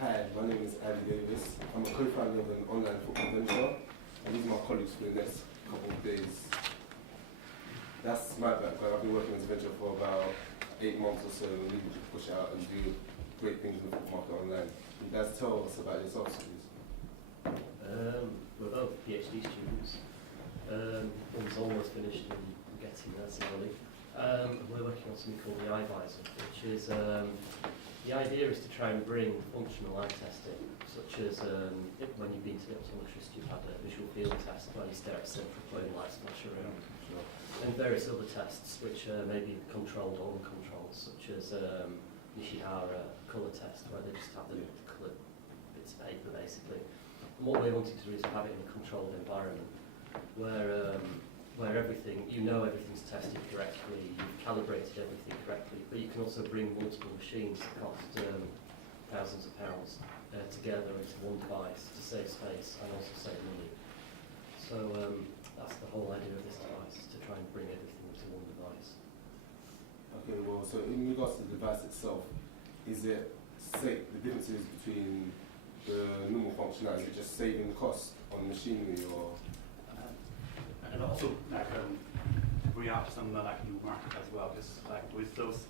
Hi, my name is Ali Davis. I'm a co-founder of an online football venture, and these are my colleagues for the next couple of days. That's my background. I've been working in this venture for about 8 months or so, and we need to push out and do great things in the football market online. Can you guys tell us about yourselves, please? We're both PhD students. One's almost finished and getting there slowly. We're working on something called the eye-visor, which is the idea is to try and bring functional eye testing, such as when you've been to the optometrist, you've had a visual field test where you stare at central flowing lights flash around, and various other tests which may be controlled or uncontrolled, such as Nishihara colour test, where they just have the colour bits of paper basically. And what we're wanting to do is have it in a controlled environment where everything, everything's tested correctly, you've calibrated everything correctly, but you can also bring multiple machines that cost thousands of pounds together into one device to save space and also save money. So that's the whole idea of this device, is to try and bring everything into one device. Okay, well, so in regards to the device itself, is it the differences between the normal functionality, is it just saving cost on machinery or? And also, bring out some new market as well, because with those,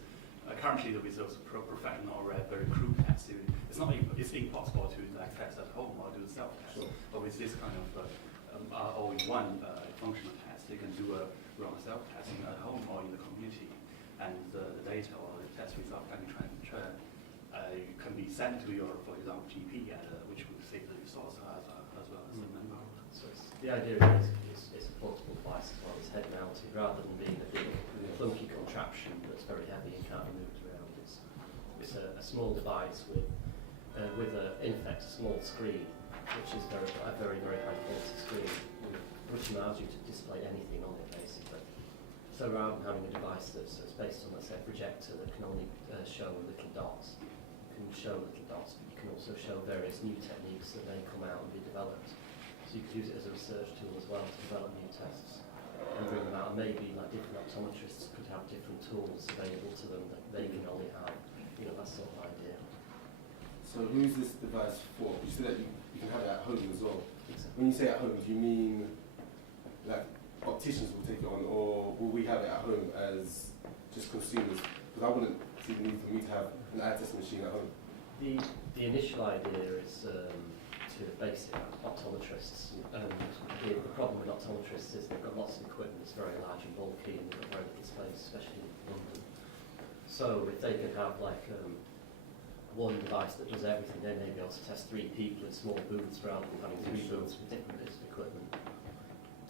currently with those professional or very crude tests, it's impossible to test at home or do self-test. Sure. But with this kind of all-in-one functional test, you can do a run self-testing at home or in the community, and the data or the test result can be sent to your, for example, GP, which would save the resource as well as the member. So the idea is it's a portable device as well, it's head mounted, rather than being a big clunky contraption that's very heavy and can't be moved around. It's a small device with in effect a small screen, which is a very high quality screen, which allows you to display anything on it basically. So rather than having a device that's based on, let's say, a projector that can only show little dots, you can show little dots, but you can also show various new techniques that may come out and be developed. So you could use it as a research tool as well to develop new tests and bring them out. And maybe different optometrists could have different tools available to them that they can only have. That sort of idea. So who's this device for? You said that you can have it at home as well. Exactly. When you say at home, do you mean like opticians will take it on, or will we have it at home as just consumers? Because I wouldn't see the need for me to have an eye test machine at home. The initial idea is to base it on optometrists. The problem with optometrists is they've got lots of equipment that's very large and bulky, and they've got very little space, especially in London. So if they can have one device that does everything, they may be able to test 3 people in small booths rather than having 3 booths with different bits of equipment.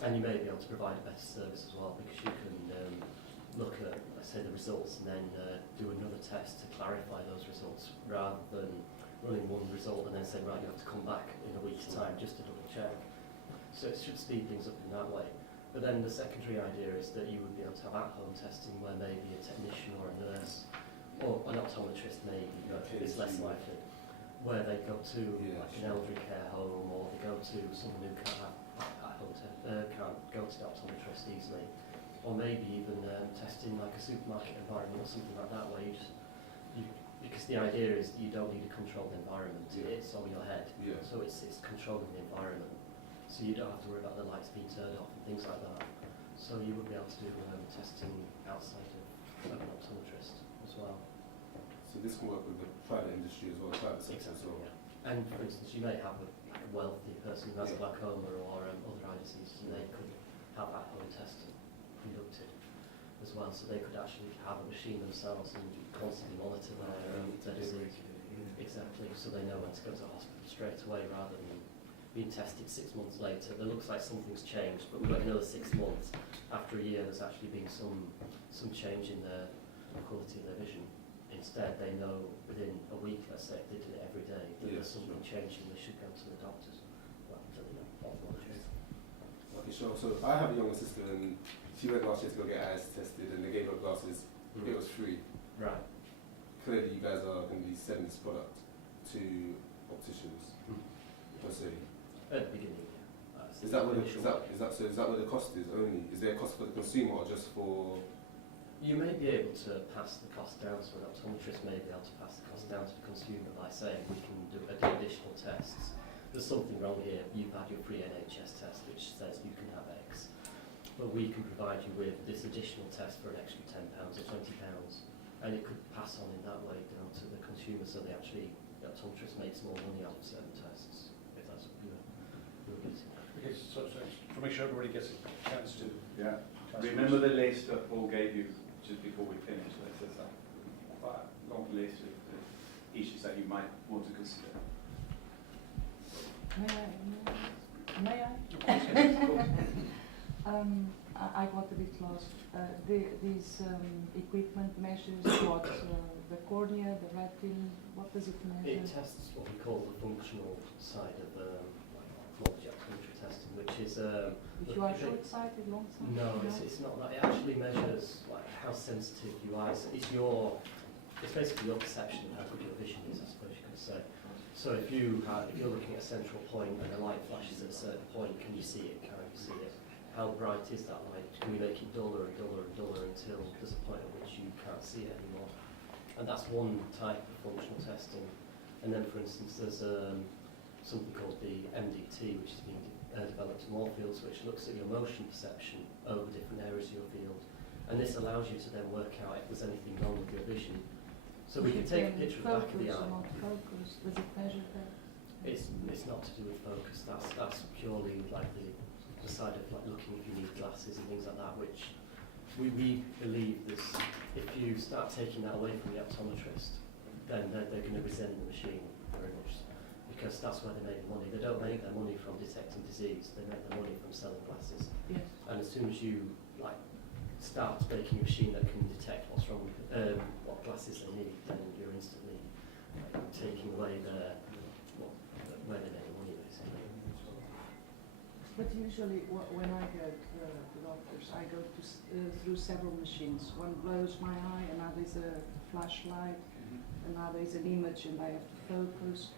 And you may be able to provide a better service as well, because you can look at, let's say, the results and then do another test to clarify those results, rather than running one result and then saying, right, you have to come back in a week's time just to double check. So it should speed things up in that way. But then the secondary idea is that you would be able to have at-home testing where maybe a technician or a nurse or an optometrist maybe, but it's less likely, where they go to an elderly care home, or they go to someone who can't have at-home can't go to the optometrist easily, or maybe even testing like a supermarket environment or something like that, where because the idea is you don't need a controlled environment, it's on your head, so it's controlling the environment, so you don't have to worry about the lights being turned off and things like that. So you would be able to do testing outside of an optometrist as well. So this can work with the private industry as well, the private sector as well. Yeah. And for instance, you may have a wealthy person who has glaucoma or other eye diseases, and they could have at-home testing conducted as well, so they could actually have a machine themselves and constantly monitor their disease. Exactly, so they know when to go to the hospital straight away rather than being tested 6 months later. It looks like something's changed, but we've got another 6 months. After a year, there's actually been some change in the quality of their vision. Instead, they know within a week, let's say, if they did it every day, that there's something changing, they should go to the doctors. Okay, sure. So I have a younger sister, and she went last year to go get eyes tested, and they gave her glasses. It was free. Right. Clearly, you guys are going to be selling this product to opticians, per se. At the beginning, Is that where the cost is only? Is there a cost for the consumer or just for You may be able to pass the cost down, so an optometrist may be able to pass the cost down to the consumer by saying we can do additional tests. There's something wrong here, you've had your free NHS test which says you can have X, but we can provide you with this additional test for an extra £10 or £20, and it could pass on in that way down to the consumer, so the optometrist makes more money out of certain tests, if that's what you're getting at. Okay, so to make sure everybody gets a chance to... Yeah. Remember the list that Paul gave you just before we finished? There's a quite a long list of issues that you might want to consider. May I? I got a bit lost. These equipment measures what? The cornea, the retina, what does it measure? It tests what we call the functional side of ophthalmology optometry testing, which is... If you are short-sighted, long-sighted? No, it's not that. It actually measures like how sensitive your eyes. It's basically your perception of how good your vision is, I suppose you could say. So if you're looking at a central point and a light flashes at a certain point, can you see it? Can't you see it? How bright is that light? Can we make it duller and duller and duller until there's a point at which you can't see it anymore? And that's one type of functional testing. And then, for instance, there's something called the MDT, which is being developed in Moorfields, which looks at your motion perception over different areas of your field. And this allows you to then work out if there's anything wrong with your vision. So we can take a picture of the back of the eye. Not focus. Does it measure that? It's not to do with focus. That's purely like the side of like looking if you need glasses and things like that, which we believe this. If you start taking that away from the optometrist, then they're going to resent the machine very much, because that's where they make money. They don't make their money from detecting disease. They make their money from selling glasses. Yes. And as soon as you start making a machine that can detect what's wrong with what glasses they need, then you're instantly taking away where they make money, basically. But usually, when I go to doctors, I go through several machines. One blows my eye, another is a flashlight, another is an image, and I have to focus.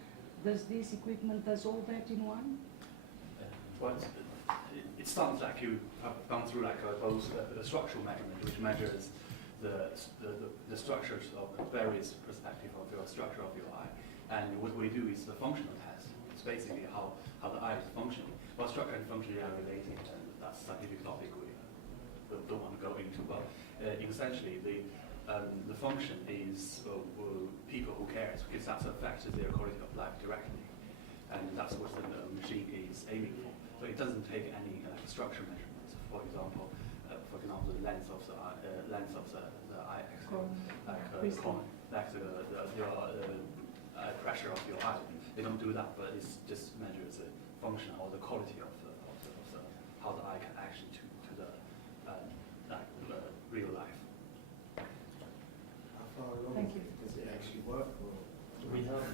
Does this equipment does all that in one? Well, it sounds like you have gone through like both a structural measurement, which measures the structures of the various perspectives of your structure of your eye, and what we do is the functional test. It's basically how the eye is functioning. Well, structure and function are related, and that's a scientific topic we don't want to go into. But essentially, the function is people who cares, because that affects their quality of life directly, and that's what the machine is aiming for. So it doesn't take any structure measurements. For example, the length of the eye axis, like the pressure of your eye. They don't do that, but it just measures the function or the quality of how the eye can action to the real life. How far along Thank you. does it actually work? Or? We have,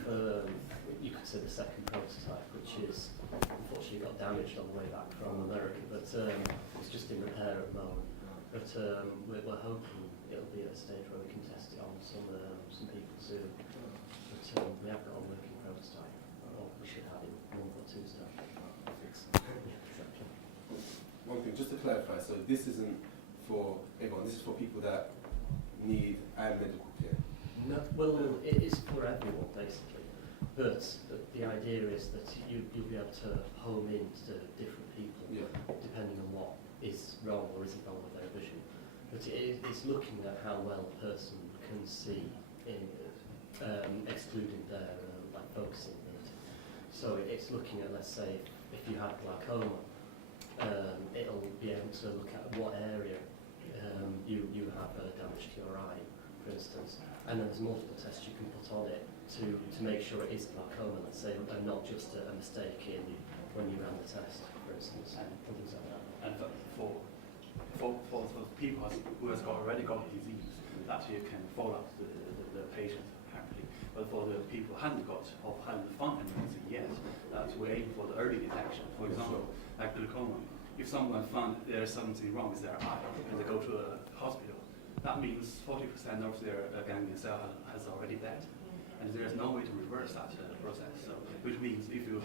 you could say, the second prototype, which is unfortunately got damaged on the way back from America, but it's just in repair at the moment. But we're hoping it'll be at a stage where we can test it on some people soon. But we have got a working prototype. Well, we should have in a month or two's time. Exactly. One thing, just to clarify, so this isn't for everyone, this is for people that need eye medical care. No, well, it is for everyone, basically. But the idea is that you'll be able to home in to different people, depending on what is wrong or isn't wrong with their vision. But it's looking at how well a person can see, excluding their focusing ability. So it's looking at, let's say, if you had glaucoma, it'll be able to look at what area you have damage to your eye, for instance. And then there's multiple tests you can put on it to make sure it is glaucoma, let's say, and not just a mistake in when you ran the test, for instance, and things like that. And for people who has already got disease, that you can follow up the patient apparently. But for the people who haven't got or haven't found any disease yet, that we aim for the early detection. For example, like glaucoma, if someone found there's something wrong with their eye and they go to a hospital, that means 40% of their ganglion cell has already died, and there is no way to reverse that process. So, which means if you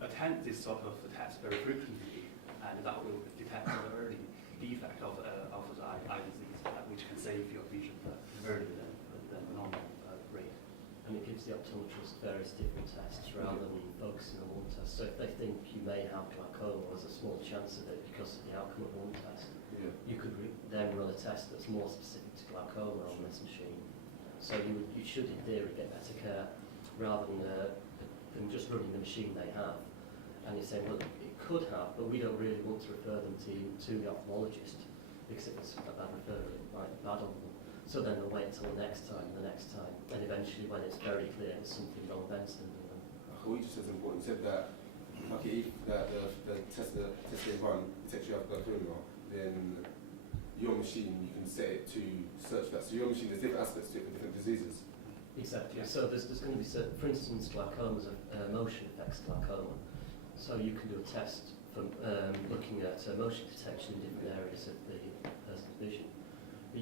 attend this sort of test very frequently, and that will detect the early defect of the eye disease. gives the optometrist various different tests rather than focusing on one test. So if they think you may have glaucoma, there's a small chance of it because of the outcome of one test. Yeah. You could then run a test that's more specific to glaucoma on this machine. So you should, in theory, get better care rather than just running the machine they have. And you're saying, well, it could have, but we don't really want to refer them to the ophthalmologist because it was a bad referral, it might be bad on them. So then they'll wait until the next time, and eventually when it's very clear there's something wrong, then send them. What you just said is important. You said that, okay, if the test they run detects you have glaucoma, then your machine, you can set it to search that. So your machine, there's different aspects to it for different diseases. Exactly. So there's going to be certain, for instance, glaucomas, motion affects glaucoma. So you can do a test for looking at motion detection in different areas of the person's vision. But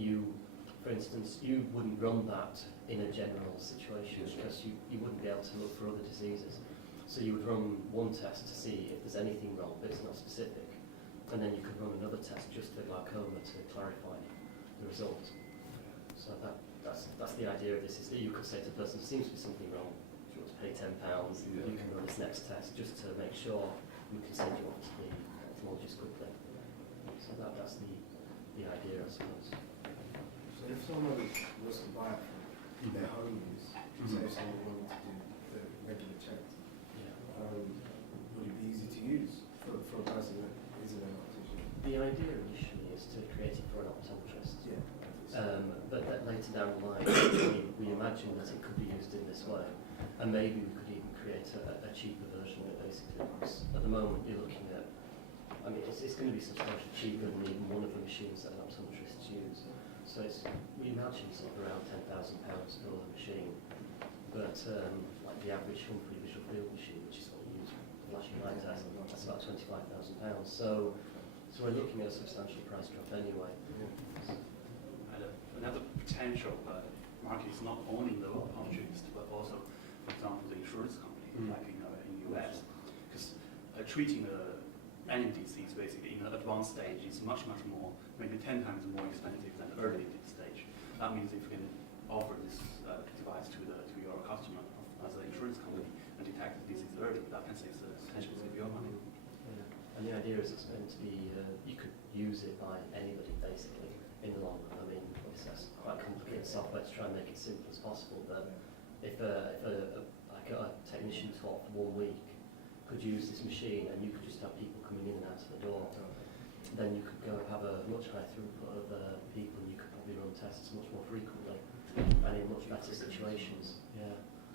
for instance, you wouldn't run that in a general situation because you wouldn't be able to look for other diseases. So you would run one test to see if there's anything wrong, but it's not specific. And then you could run another test just for glaucoma to clarify the result. So that's the idea of this, is that you could say to the person, there seems to be something wrong. If you want to pay £10, you can run this next test just to make sure we can send you off to the ophthalmologist quickly. So that's the idea, I suppose. So if someone was to buy it from their home use, say someone wanted to do the regular check, would it be easy to use for a person that isn't an optician? The idea initially is to create it for an optometrist. But that later down the line, we imagine that it could be used in this way. And maybe we could even create a cheaper version of it, basically. Because at the moment, you're looking at, I mean, it's going to be substantially cheaper than even one of the machines that an optometrist use. So we imagine something around £10,000 for the machine. But like the average Humphrey visual field machine, which is what we use for flashing light test, that's about £25,000. So we're looking at a substantial price drop anyway. Another potential market is not only the optometrist, but also, for example, the insurance company, like in the US. Because treating any disease basically in an advanced stage is much more, maybe 10 times more expensive than the early stage. That means if you can offer this device to your customer as an insurance company and detect the disease early, that can potentially save your money. Yeah. And the idea is it's going to be, you could use it by anybody basically in the long run. I mean, obviously that's quite complicated software to try and make it simple as possible, but if a technician taught for 1 week could use this machine and you could just have people coming in and out of the door, then you could go have a much higher throughput of people, and you could probably run tests much more frequently and in much better situations,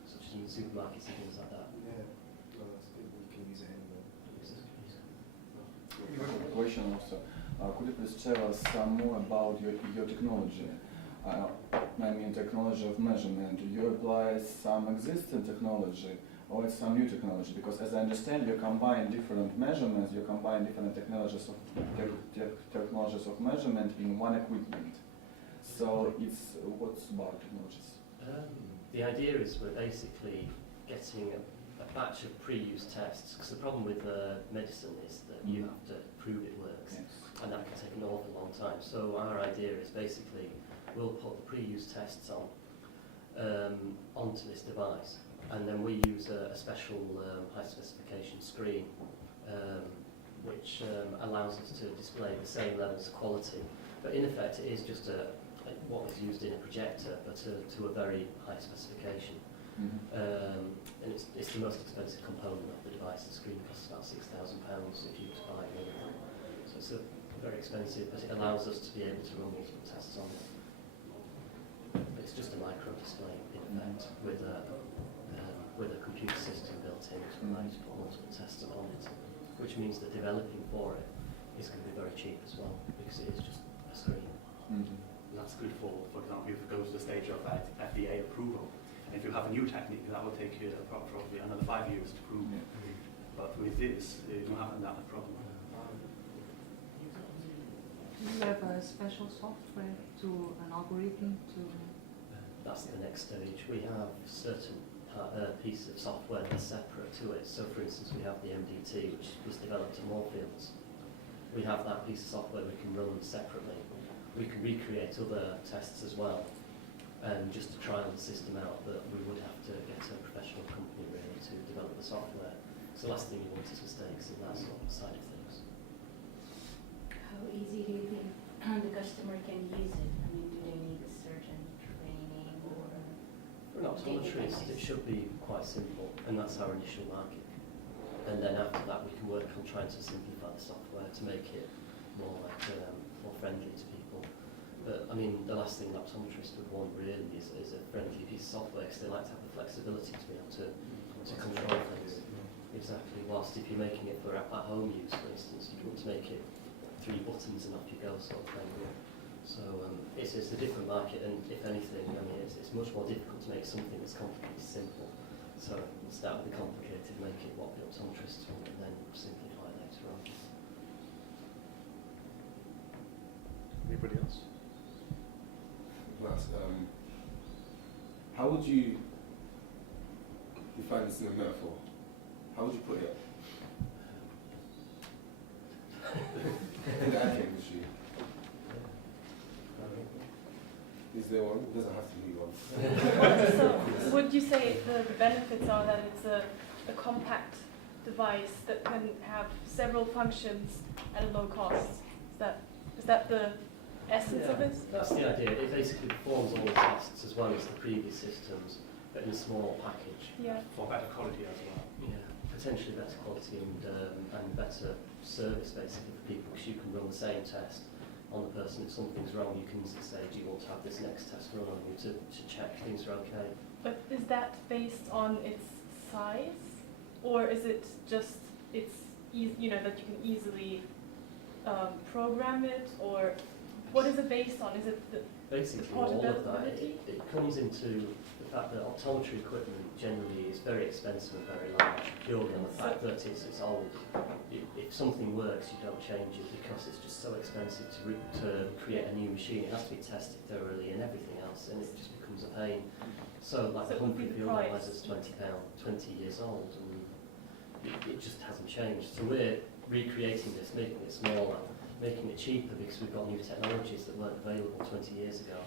such as in supermarkets and things like that. Yeah, well, that's good. You can use it anywhere. Question also. Could you please tell us some more about your technology? I mean, technology of measurement. Do you apply some existing technology or it's some new technology? Because as I understand, you combine different measurements, you combine different technologies of measurement in one equipment. So what's about technologies? The idea is we're basically getting a batch of pre-used tests, because the problem with medicine is that you have to prove it works, and that can take an awful long time. So our idea is basically we'll put the pre-used tests onto this device, and then we use a special high specification screen which allows us to display the same levels of quality, but in effect it is just what is used in a projector, but to a very high specification. And it's the most expensive component of the device. The screen costs about £6,000 if you buy one of them. So it's very expensive, but it allows us to be able to run multiple tests on it. But it's just a micro display in effect with a computer system built in to allow you to put multiple tests on it, which means that developing for it is going to be very cheap as well, because it is just a screen. That's good for example, if it goes to the stage of FDA approval. If you have a new technique, that will take you probably another 5 years to prove. But with this, you don't have that problem. Do you have a special software an algorithm to? That's the next stage. We have certain pieces of software that's separate to it. So for instance, we have the MDT, which was developed in Moorfields. We have that piece of software we can run separately. We can recreate other tests as well. just to try the system out, but we would have to get a professional company really to develop the software. So the last thing you want is mistakes in that sort of side of things. How easy do you think the customer can use it? I mean, do they need a certain training or? For an optometrist, it should be quite simple, and that's our initial market. And then after that, we can work on trying to simplify the software to make it more like more friendly to people. But I mean, the last thing an optometrist would want really is a friendly piece of software, because they like to have the flexibility to be able to control things. Exactly. Whilst if you're making it for at-home use, for instance, you want to make it 3 buttons and off you go sort of thing. So it's a different market, and if anything, I mean, it's much more difficult to make something that's complicated simple. So start with the complicated, make it what the optometrists want, and then simplify later on. Anybody else? Nice. How would you define this in a metaphor? How would you put it? In the acting industry. Is there one? It doesn't have to be one. So would you say the benefits are that it's a compact device that can have several functions at a low cost? Is that the essence of it? That's the idea. It basically performs all the tests as well as the previous systems, but in a small package. Yeah. For better quality as well. Yeah, potentially better quality and better service basically for people, because you can run the same test on the person. If something's wrong, you can say, do you want to have this next test run on you to check things are okay? But is that based on its size, or is it just that you can easily program it, or what is it based on? Is it basically all of that? It comes into the fact that optometry equipment generally is very expensive and very large, purely on the fact that it's old. If something works, you don't change it because it's just so expensive to create a new machine. It has to be tested thoroughly and everything else, and it just becomes a pain. So like the Humphrey Field analyzer is £20, 20 years old, and it just hasn't changed. So we're recreating this, making it smaller, making it cheaper because we've got new technologies that weren't available 20 years ago.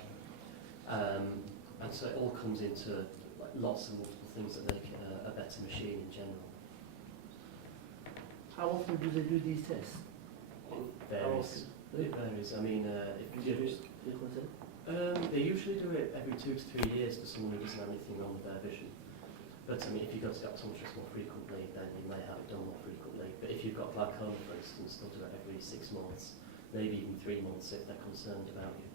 And so it all comes into like, lots of multiple things that make it a better machine in general. How often do they do these tests? It varies. It varies. I mean, they usually do it every 2 to 3 years for someone who doesn't have anything wrong with their vision. But I mean, if you go to the optometrist more frequently, then you may have it done more frequently. But if you've got glaucoma, for instance, they'll do it every 6 months, maybe even 3 months if they're concerned about you.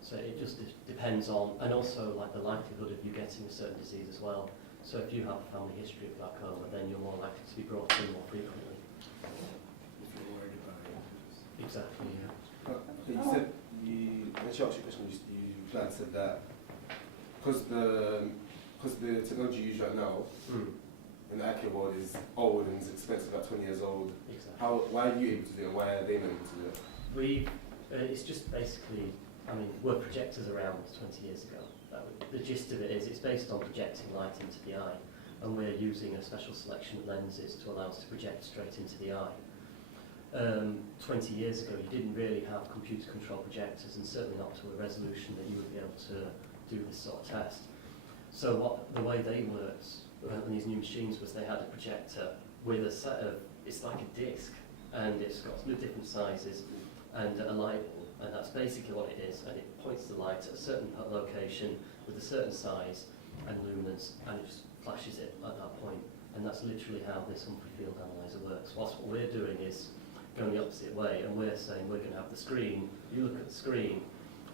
So it just depends on, and also like the likelihood of you getting a certain disease as well. So if you have a family history of glaucoma, then you're more likely to be brought in more frequently. If you're worried about it. Exactly, yeah. You said, in the answer your question, you flat said that because the technology you use right now in the accurate world is old and is expensive, about 20 years old. Exactly. Why are you able to do it? Why are they not able to do it? It's just basically, I mean, were projectors around 20 years ago? The gist of it is it's based on projecting light into the eye, and we're using a special selection of lenses to allow us to project straight into the eye. 20 years ago, you didn't really have computer-controlled projectors, and certainly not to a resolution that you would be able to do this sort of test. So the way they worked on these new machines was they had a projector with a set of, it's like a disc, and it's got different sizes and a light bulb, and that's basically what it is, and it points the light at a certain location with a certain size and luminance, and it just flashes it at that point. And that's literally how this Humphrey Field analyzer works. Whilst what we're doing is going the opposite way, and we're saying we're going to have the screen, you look at the screen,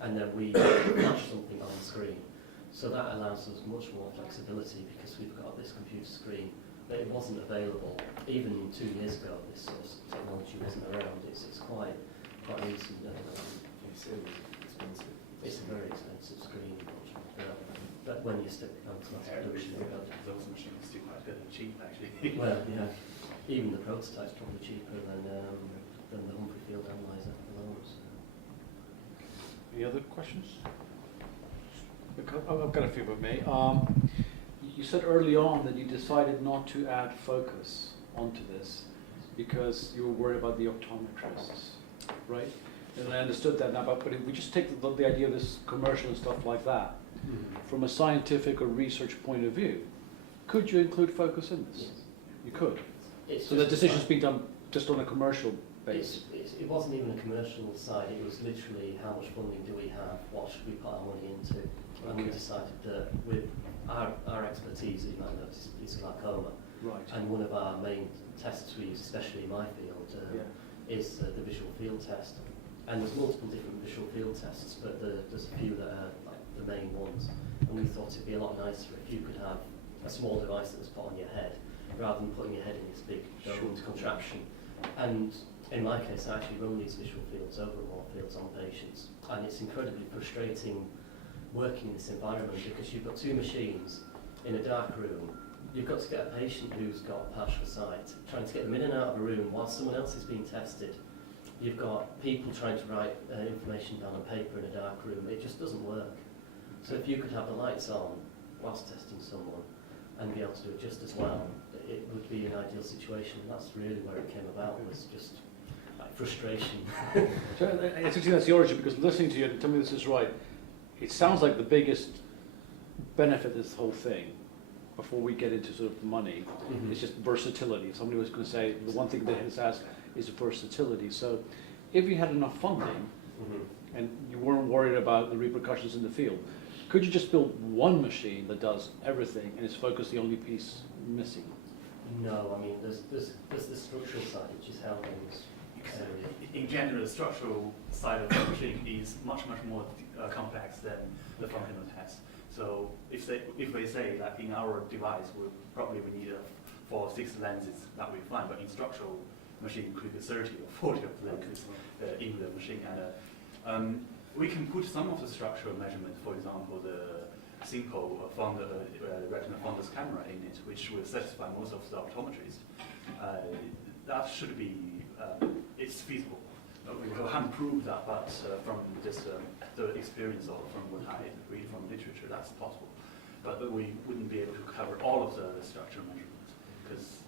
and then we flash something on the screen. So that allows us much more flexibility because we've got this computer screen, but it wasn't available even 2 years ago. This sort of technology wasn't around. It's quite recent. You said it was expensive. It's a very expensive screen, but when you step onto mass production, Those machines do quite good and cheap actually. well, yeah, even the prototype's probably cheaper than the Humphrey Field analyzer alone. So. Any other questions? I've got a few, but me. You said early on that you decided not to add focus onto this because you were worried about the optometrists, right? And I understood that now, but if we just take the idea of this commercial and stuff like that, from a scientific or research point of view, could you include focus in this? Yes. You could. It's So the just decision's like- been done just on a commercial basis. It wasn't even a commercial side, it was literally how much funding do we have, what should we put our money into? And we Okay. decided that with our expertise, you might notice, is glaucoma. Right. And one of our main tests we use, especially in my field, is the visual field test. And there's multiple different visual field tests, but there's a few that are like the main ones. And we thought it'd be a lot nicer if you could have a small device that was put on your head, rather than putting your head in this big domed contraption. And in my case, I actually run these visual fields over more fields on patients. And it's incredibly frustrating working in this environment because you've got two machines in a dark room. You've got to get a patient who's got partial sight, trying to get them in and out of a room while someone else is being tested. You've got people trying to write information down on paper in a dark room. It just doesn't work. So if you could have the lights on whilst testing someone and be able to do it just as well, it would be an ideal situation. And that's really where it came about, was just like frustration. So I think that's the origin, because listening to you, and tell me this is right, it sounds like the biggest benefit of this whole thing, before we get into sort of the money, is just versatility. Somebody was going to say, the one thing that has asked is versatility. So if you had enough funding, and you weren't worried about the repercussions in the field, could you just build one machine that does everything and is focus the only piece missing? No, I mean, there's the structural side, which is how things... In general, the structural side of the machine is much more complex than the functional test. So if they say that in our device, we need 4 or 6 lenses, that will be fine. But in structural machine, could be 30 or 40 of lenses in the machine. And we can put some of the structural measurements, for example, the simple retinal fundus camera in it, which will satisfy most of the optometrists. That should be, it's feasible. We haven't proved that, but from just the experience or from what I read from literature, that's possible. But we wouldn't be able to cover all of the structural measurements, because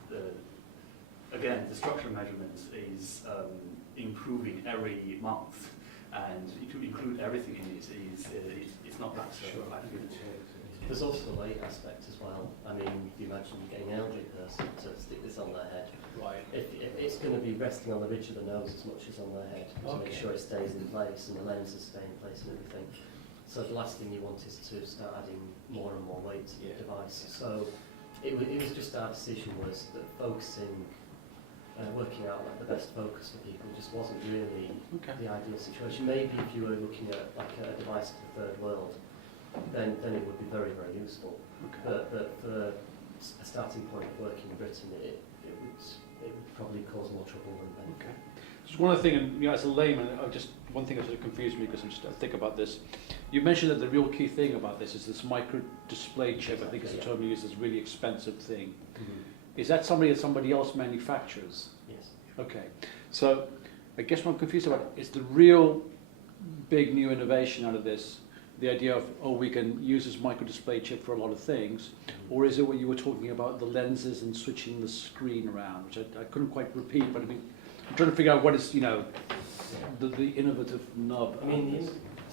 again, the structural measurements is improving every month, and to include everything in it it's not that good. There's also the weight aspect as well. I mean, if you imagine getting an elderly person to stick this on their head, Right. if it's going to be resting on the ridge of the nose as much as on their head to make sure it stays in place and the lenses stay in place and everything. So the last thing you want is to start adding more and more weight to the device. So it was just our decision was that focusing, working out like the best focus for people just wasn't really the ideal situation. Maybe if you were looking at like a device for the third world, then it would be very, very useful. But for a starting point of working in Britain, it would probably cause more trouble than benefit. Just one other thing, and as a layman, one thing that sort of confused me, because I think about this. You mentioned that the real key thing about this is this micro display chip. I think is the term you use. Is a really expensive thing. Is that somebody else manufactures? Yes. Okay. So I guess what I'm confused about is the real big new innovation out of this. The idea of, we can use this micro display chip for a lot of things, or is it what you were talking about, the lenses and switching the screen around, which I couldn't quite repeat, but I mean, I'm trying to figure out what is, the innovative nub. I mean,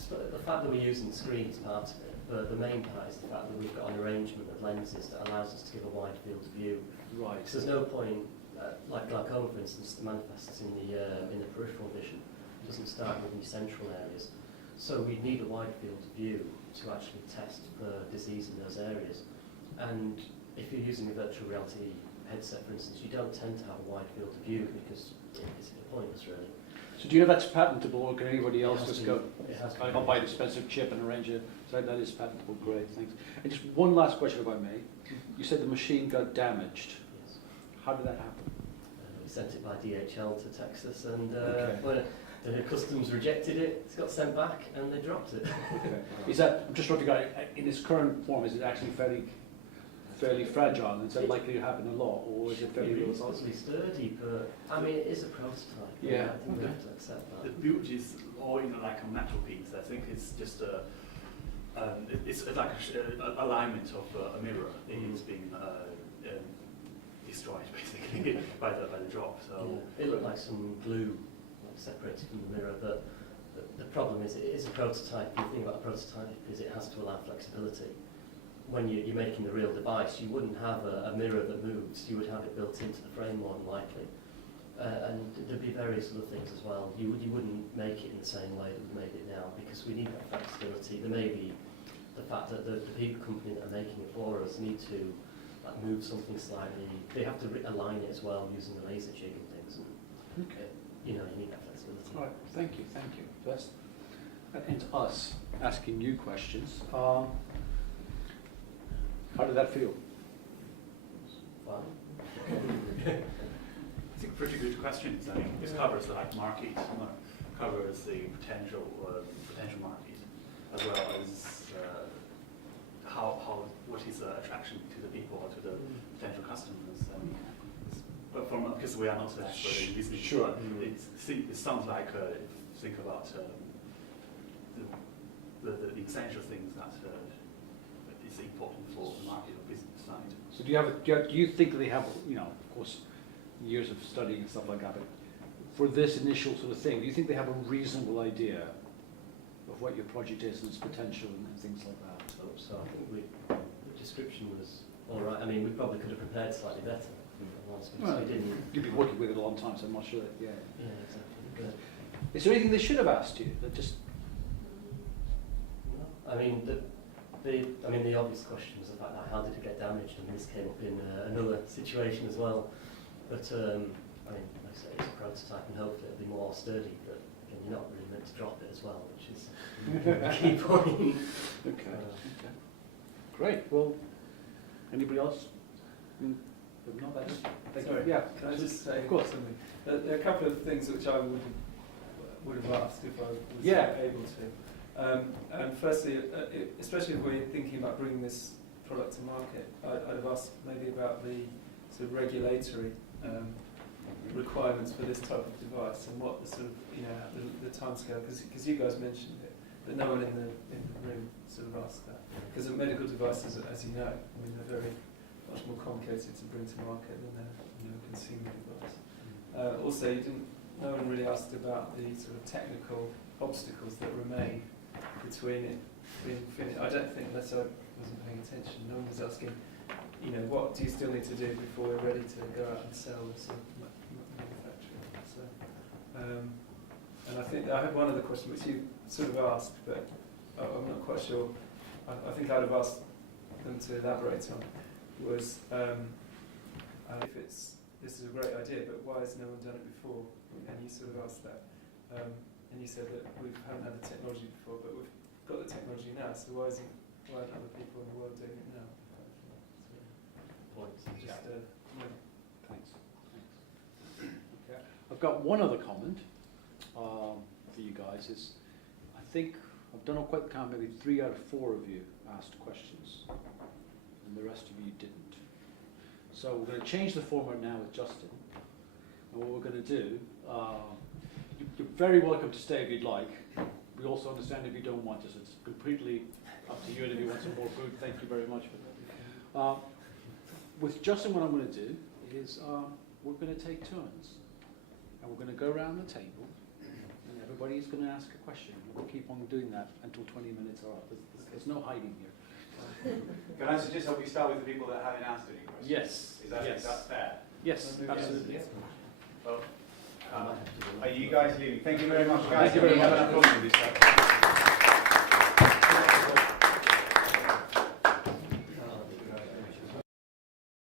the fact that we're using the screen is part of it, but the main part is the fact that we've got an arrangement of lenses that allows us to give a wide field of view. Right. So there's no point, like glaucoma, for instance, that manifests in the peripheral vision. It doesn't start with the central areas. So we need a wide field of view to actually test for disease in those areas. And if you're using a virtual reality headset, for instance, you don't tend to have a wide field of view because it's pointless, really. So do you know if that's patentable, or can anybody else just go, I'll buy an expensive chip and arrange it? So that is patentable, great, thanks. And just one last question, if I may. You said the machine got damaged. Yes. How did that happen? We sent it by DHL to Texas, and when the customs rejected it, it got sent back, and they dropped it. Okay. Is that, I'm just trying to figure out, in its current form, is it actually fairly fragile, and is that likely to happen a lot, or is it fairly It's robust? supposed to be sturdy, but I mean, it is a prototype. Yeah. I think we have to accept that. The build is all in like a metal piece. I think it's just it's like an alignment of a mirror. It's being destroyed basically by the drop. So it looked like some glue separated from the mirror, but problem is it is a prototype. The thing about a prototype is it has to allow flexibility. When you're making the real device, you wouldn't have a mirror that moves. You would have it built into the frame more than likely. And there'd be various other things as well. You wouldn't make it in the same way that we've made it now, because we need that flexibility. There may be the fact that the people company that are making it for us need to like move something slightly. They have to align it as well using the laser jig and things. And, Okay. you know, you need that flexibility. All right, thank you. So that ends us asking you questions. How did that feel? Fine. I think pretty good questions. I mean, this covers the like market, covers the potential market, as well as what is the attraction to the people or to the potential customers. But because we are not an expert in business, Sure. it sounds like think about the essential things that is important for the market or business side. So do you think they have, you know, of course, years of studying and stuff like that, but for this initial sort of thing, do you think they have a reasonable idea of what your project is and its potential and things like that? So I think the description was all right. I mean, we probably could have prepared slightly better. Well, we didn't. You've been working with it a long time, so I'm not sure that, yeah. Yeah, exactly. But, Is there anything they should have asked you that just... no. I mean, the obvious question was the fact that how did it get damaged, and this came up in another situation as well. But I mean, like I say, it's a prototype, and hopefully it'll be more sturdy. But again, you're not really meant to drop it as well, which is the key point. Okay. Great. Well, anybody else? If not, that's... Sorry, yeah. can I just say Of course. something? There are a couple of things which I would have asked if I was able to. And firstly, especially if we're thinking about bringing this product to market, I'd have asked maybe about the sort of regulatory requirements for this type of device and what the sort of, you know, the timescale, because you guys mentioned it, but no one in the room sort of asked that. Because medical devices, as you know, I mean, they're very much more complicated to bring to market than a consumer device. Also, no one really asked about the sort of technical obstacles that remain between it being finished. I don't think, unless I wasn't paying attention, no one was asking, you know, what do you still need to do before we're ready to go out and sell this manufacturing? So, and I think I had one other question which you sort of asked, but I'm not quite sure. I think I'd have asked them to elaborate on was if this is a great idea, but why has no one done it before? And you sort of asked that, and you said that we haven't had the technology before, but we've got the technology now. So why aren't other people in the world doing it now? Just, yeah. Thanks. Okay. I've got one other comment for you guys. I think I've done quite the count. Maybe 3 out of 4 of you asked questions, and the rest of you didn't. So we're going to change the format now with Justin. And what we're going to do, you're very welcome to stay if you'd like. We also understand if you don't want to. So it's completely up to you. And if you want some more food, thank you very much for that. With Justin, what I'm going to do is we're going to take turns. And we're going to go around the table. And everybody's going to ask a question. We'll keep on doing that until 20 minutes are up. There's no hiding here. Can I suggest that we start with the people that haven't asked any questions? Yes. Is that fair? Yes, absolutely. Well, are you guys leaving? Thank you very much, guys. Thank you very much. Have an applause for this.